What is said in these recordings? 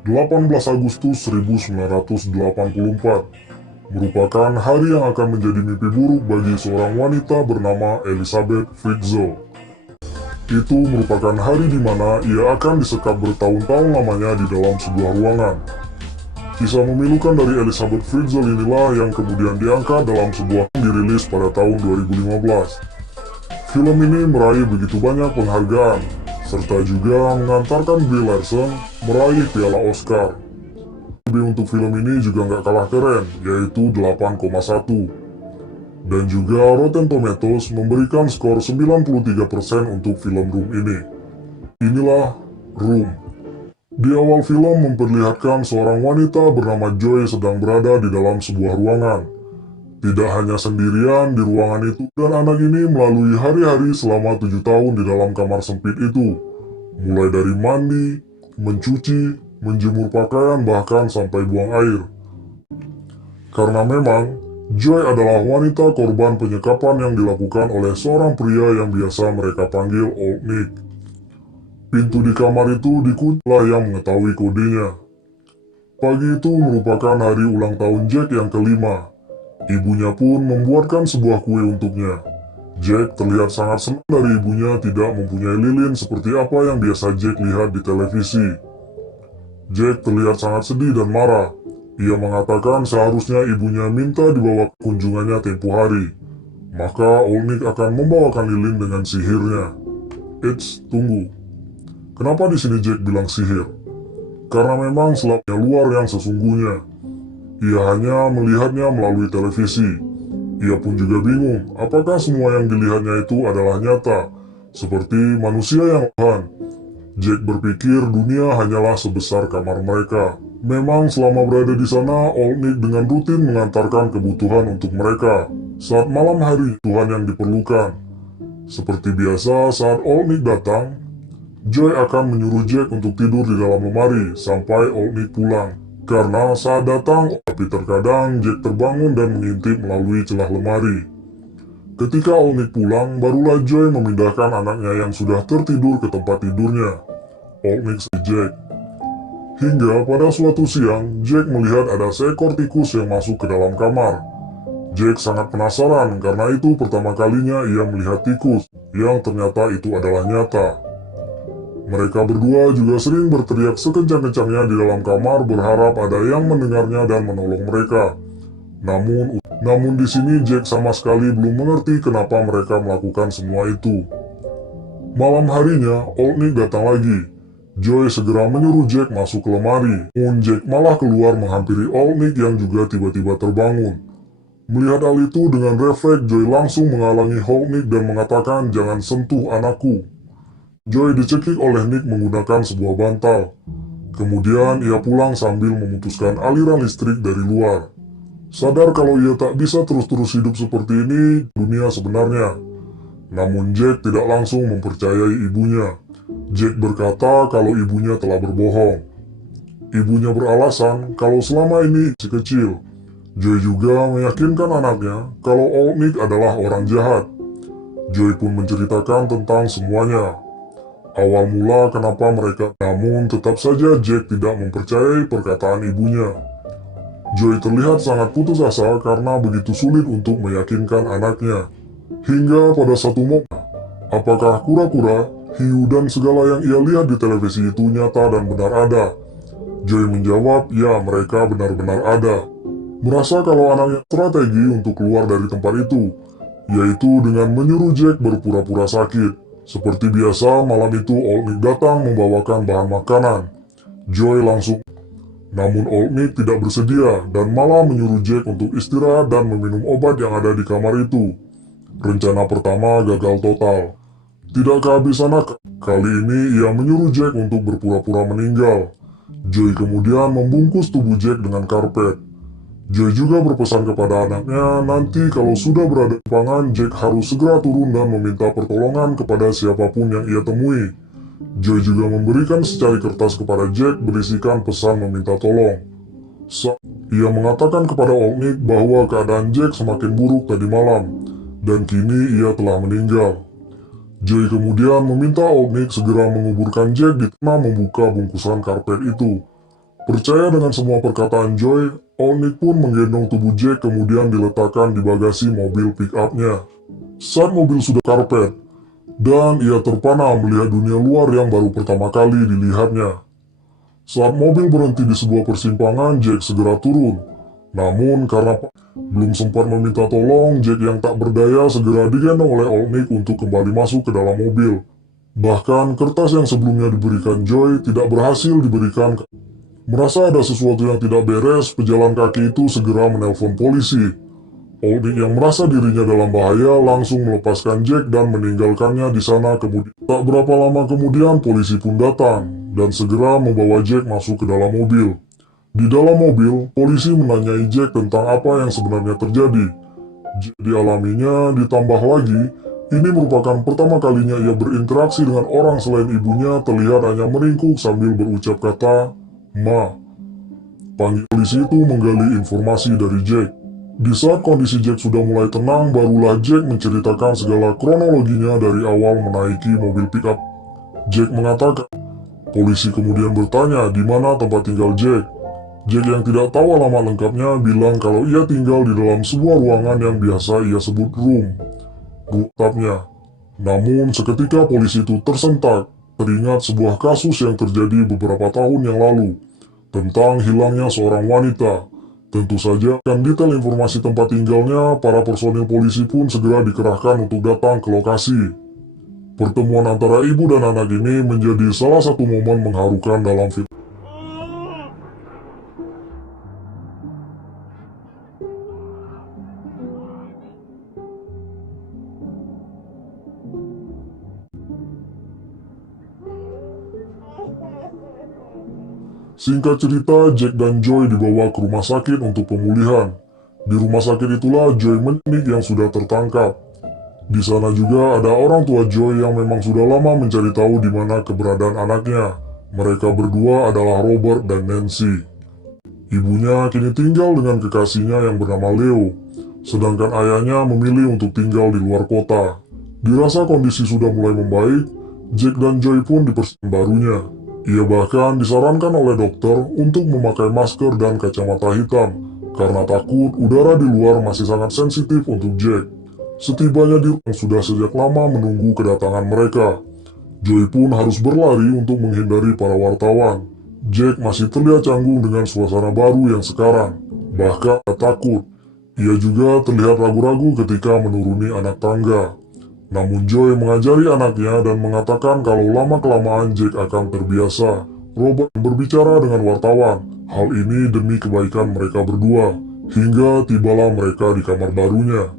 18 Agustus 1984 merupakan hari yang akan menjadi mimpi buruk bagi seorang wanita bernama Elizabeth Fritzl. Itu merupakan hari di mana ia akan disekap bertahun-tahun lamanya di dalam sebuah ruangan. Kisah memilukan dari Elizabeth Fritzl inilah yang kemudian diangkat dalam sebuah film dirilis pada tahun 2015. Film ini meraih begitu banyak penghargaan, serta juga mengantarkan Brie Larson meraih piala Oscar. Untuk film ini juga nggak kalah keren, yaitu 8,1. Dan juga Rotten Tomatoes memberikan skor 93% untuk film Room ini. Inilah Room. Di awal film memperlihatkan seorang wanita bernama Joy sedang berada di dalam sebuah ruangan. Tidak hanya sendirian di ruangan itu, dan anak ini melalui hari-hari selama 7 tahun di dalam kamar sempit itu. Mulai dari mandi, mencuci, menjemur pakaian, bahkan sampai buang air. Karena memang, Joy adalah wanita korban penyekapan yang dilakukan oleh seorang pria yang biasa mereka panggil Old Nick. Pintu di kamar itu dikunci yang mengetahui kodenya. Pagi itu merupakan hari ulang tahun Jack yang kelima. Ibunya pun membuatkan sebuah kue untuknya. Jack terlihat sangat senang dari ibunya tidak mempunyai lilin seperti apa yang biasa Jack lihat di televisi. Jack terlihat sangat sedih dan marah. Ia mengatakan seharusnya ibunya minta dibawa kunjungannya tempo hari. Maka Old Nick akan membawakan lilin dengan sihirnya. Eits, tunggu. Kenapa di sini Jack bilang sihir? Karena memang selapnya luar yang sesungguhnya. Ia hanya melihatnya melalui televisi. Ia pun juga bingung, apakah semua yang dilihatnya itu adalah nyata, seperti manusia yang Tuhan. Jack berpikir dunia hanyalah sebesar kamar mereka. Memang selama berada di sana, Old Nick dengan rutin mengantarkan kebutuhan untuk mereka. Saat malam hari, Tuhan yang diperlukan. Seperti biasa, saat Old Nick datang, Joy akan menyuruh Jack untuk tidur di dalam lemari sampai Old Nick pulang. Karena saat datang, tapi terkadang Jack terbangun dan mengintip melalui celah lemari. Ketika Old Nick pulang, barulah Joy memindahkan anaknya yang sudah tertidur ke tempat tidurnya. Old Nick si Jack. Hingga pada suatu siang, Jack melihat ada seekor tikus yang masuk ke dalam kamar. Jack sangat penasaran karena itu pertama kalinya ia melihat tikus, yang ternyata itu adalah nyata. Mereka berdua juga sering berteriak sekencang-kencangnya di dalam kamar berharap ada yang mendengarnya dan menolong mereka. Namun di sini Jack sama sekali belum mengerti kenapa mereka melakukan semua itu. Malam harinya, Old Nick datang lagi. Joy segera menyuruh Jack masuk ke lemari. Namun Jack malah keluar menghampiri Old Nick yang juga tiba-tiba terbangun. Melihat hal itu dengan refleks, Joy langsung menghalangi Old Nick dan mengatakan jangan sentuh anakku. Joy dicekik oleh Nick menggunakan sebuah bantal. Kemudian ia pulang sambil memutuskan aliran listrik dari luar. Sadar kalau ia tak bisa terus-terus hidup seperti ini dunia sebenarnya. Namun Jack tidak langsung mempercayai ibunya. Jack berkata kalau ibunya telah berbohong. Ibunya beralasan kalau selama ini si kecil. Joy juga meyakinkan anaknya kalau Old Nick adalah orang jahat. Joy pun menceritakan tentang semuanya. Awal mula kenapa mereka, namun tetap saja Jack tidak mempercayai perkataan ibunya. Joy terlihat sangat putus asa karena begitu sulit untuk meyakinkan anaknya. Hingga pada satu momen, apakah kura-kura, hiu dan segala yang ia lihat di televisi itu nyata dan benar ada? Joy menjawab, ya mereka benar-benar ada. Merasa kalau anaknya strategi untuk keluar dari tempat itu, yaitu dengan menyuruh Jack berpura-pura sakit. Seperti biasa, malam itu Old Nick datang membawakan bahan makanan. Joy langsung. Namun Old Nick tidak bersedia dan malah menyuruh Jack untuk istirahat dan meminum obat yang ada di kamar itu. Rencana pertama gagal total. Tidak kehabisan akal. Kali ini ia menyuruh Jack untuk berpura-pura meninggal. Joy kemudian membungkus tubuh Jack dengan karpet. Joy juga berpesan kepada anaknya nanti kalau sudah berada di lapangan, Jack harus segera turun dan meminta pertolongan kepada siapapun yang ia temui. Joy juga memberikan secari kertas kepada Jack berisikan pesan meminta tolong. Ia mengatakan kepada Old Nick bahwa keadaan Jack semakin buruk tadi malam, dan kini ia telah meninggal. Joy kemudian meminta Old Nick segera menguburkan Jack di tanah membuka bungkusan karpet itu. Percaya dengan semua perkataan Joy, Old Nick pun menggendong tubuh Jack kemudian diletakkan di bagasi mobil pick-up-nya. Saat mobil sudah karpet, dan ia terpana melihat dunia luar yang baru pertama kali dilihatnya. Saat mobil berhenti di sebuah persimpangan, Jack segera turun. Namun karena belum sempat meminta tolong, Jack yang tak berdaya segera digendong oleh Old Nick untuk kembali masuk ke dalam mobil. Bahkan kertas yang sebelumnya diberikan Joy tidak berhasil diberikan. Merasa ada sesuatu yang tidak beres, pejalan kaki itu segera menelpon polisi. Old Nick yang merasa dirinya dalam bahaya langsung melepaskan Jack dan meninggalkannya di sana. Kemudian tak berapa lama kemudian polisi pun datang dan segera membawa Jack masuk ke dalam mobil. Di dalam mobil, polisi menanyai Jack tentang apa yang sebenarnya terjadi. Jack dialaminya, ditambah lagi, ini merupakan pertama kalinya ia berinteraksi dengan orang selain ibunya, terlihat hanya meringkuk sambil berucap kata, "Ma." Panggil polisi itu menggali informasi dari Jack. Di saat kondisi Jack sudah mulai tenang, barulah Jack menceritakan segala kronologinya dari awal menaiki mobil pickup. Jack mengatakan, polisi kemudian bertanya di mana tempat tinggal Jack. Jack yang tidak tahu alamat lengkapnya bilang kalau ia tinggal di dalam sebuah ruangan yang biasa ia sebut room tetapnya. Namun seketika polisi itu tersentak, teringat sebuah kasus yang terjadi beberapa tahun yang lalu, tentang hilangnya seorang wanita. Tentu saja, dan detail informasi tempat tinggalnya, para personil polisi pun segera dikerahkan untuk datang ke lokasi. Pertemuan antara ibu dan anak ini menjadi salah satu momen mengharukan dalam film. Singkat cerita, Jack dan Joy dibawa ke rumah sakit untuk pemulihan. Di rumah sakit itulah Joy menikah yang sudah tertangkap. Di sana juga ada orang tua Joy yang memang sudah lama mencari tahu di mana keberadaan anaknya. Mereka berdua adalah Robert dan Nancy. Ibunya kini tinggal dengan kekasihnya yang bernama Leo, sedangkan ayahnya memilih untuk tinggal di luar kota. Dirasa kondisi sudah mulai membaik, Jack dan Joy pun dipersiapkan barunya. Ia bahkan disarankan oleh dokter untuk memakai masker dan kacamata hitam, karena takut udara di luar masih sangat sensitif untuk Jack. Setibanya di rumah sudah sejak lama menunggu kedatangan mereka, Joy pun harus berlari untuk menghindari para wartawan. Jack masih terlihat canggung dengan suasana baru yang sekarang, bahkan takut. Ia juga terlihat ragu-ragu ketika menuruni anak tangga. Namun Joy mengajari anaknya dan mengatakan kalau lama-kelamaan Jack akan terbiasa. Robert berbicara dengan wartawan, hal ini demi kebaikan mereka berdua, hingga tibalah mereka di kamar barunya.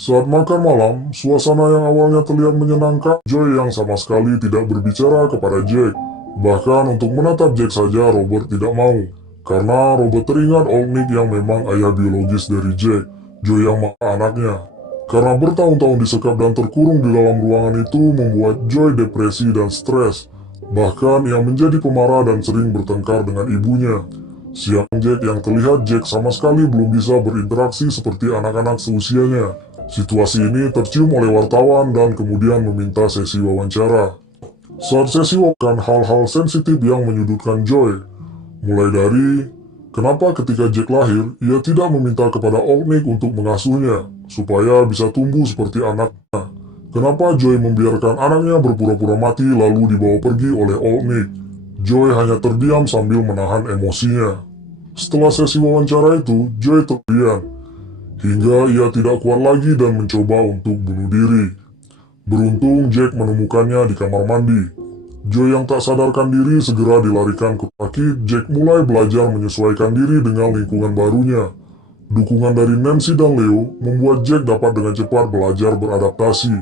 Saat makan malam, suasana yang awalnya terlihat menyenangkan, Joy yang sama sekali tidak berbicara kepada Jack. Bahkan untuk menatap Jack saja Robert tidak mau, karena Robert teringat Old Nick yang memang ayah biologis dari Jack, Joy yang marah anaknya. Karena bertahun-tahun disekap dan terkurung di dalam ruangan itu membuat Joy depresi dan stres. Bahkan ia menjadi pemarah dan sering bertengkar dengan ibunya. Siang Jack yang terlihat Jack sama sekali belum bisa berinteraksi seperti anak-anak seusianya. Situasi ini tercium oleh wartawan dan kemudian meminta sesi wawancara. Saat sesi wawancara, hal-hal sensitif yang menyudutkan Joy. Mulai dari, kenapa ketika Jack lahir, ia tidak meminta kepada Old Nick untuk mengasuhnya, supaya bisa tumbuh seperti anaknya. Kenapa Joy membiarkan anaknya berpura-pura mati lalu dibawa pergi oleh Old Nick? Joy hanya terdiam sambil menahan emosinya. Setelah sesi wawancara itu, Joy terdiam, hingga ia tidak kuat lagi dan mencoba untuk bunuh diri. Beruntung Jack menemukannya di kamar mandi. Joy yang tak sadarkan diri segera dilarikan ke rumah sakit. Jack mulai belajar menyesuaikan diri dengan lingkungan barunya. Dukungan dari Nancy dan Leo membuat Jack dapat dengan cepat belajar beradaptasi.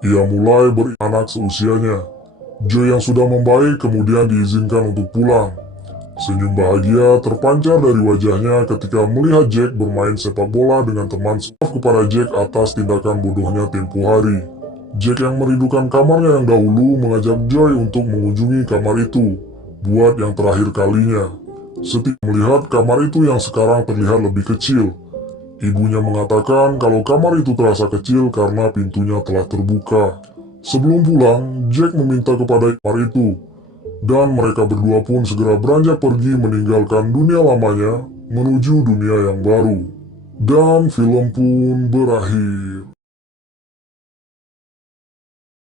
Ia mulai beranak seusianya. Joy yang sudah membaik kemudian diizinkan untuk pulang. Senyum bahagia terpancar dari wajahnya ketika melihat Jack bermain sepak bola dengan teman. Maaf kepada Jack atas tindakan bodohnya tempo hari. Jack yang merindukan kamarnya yang dahulu mengajak Joy untuk mengunjungi kamar itu, buat yang terakhir kalinya. Setelah melihat kamar itu yang sekarang terlihat lebih kecil, ibunya mengatakan kalau kamar itu terasa kecil karena pintunya telah terbuka. Sebelum pulang, Jack meminta kepada kamar itu. Dan mereka berdua pun segera beranjak pergi meninggalkan dunia lamanya menuju dunia yang baru. Dan film pun berakhir.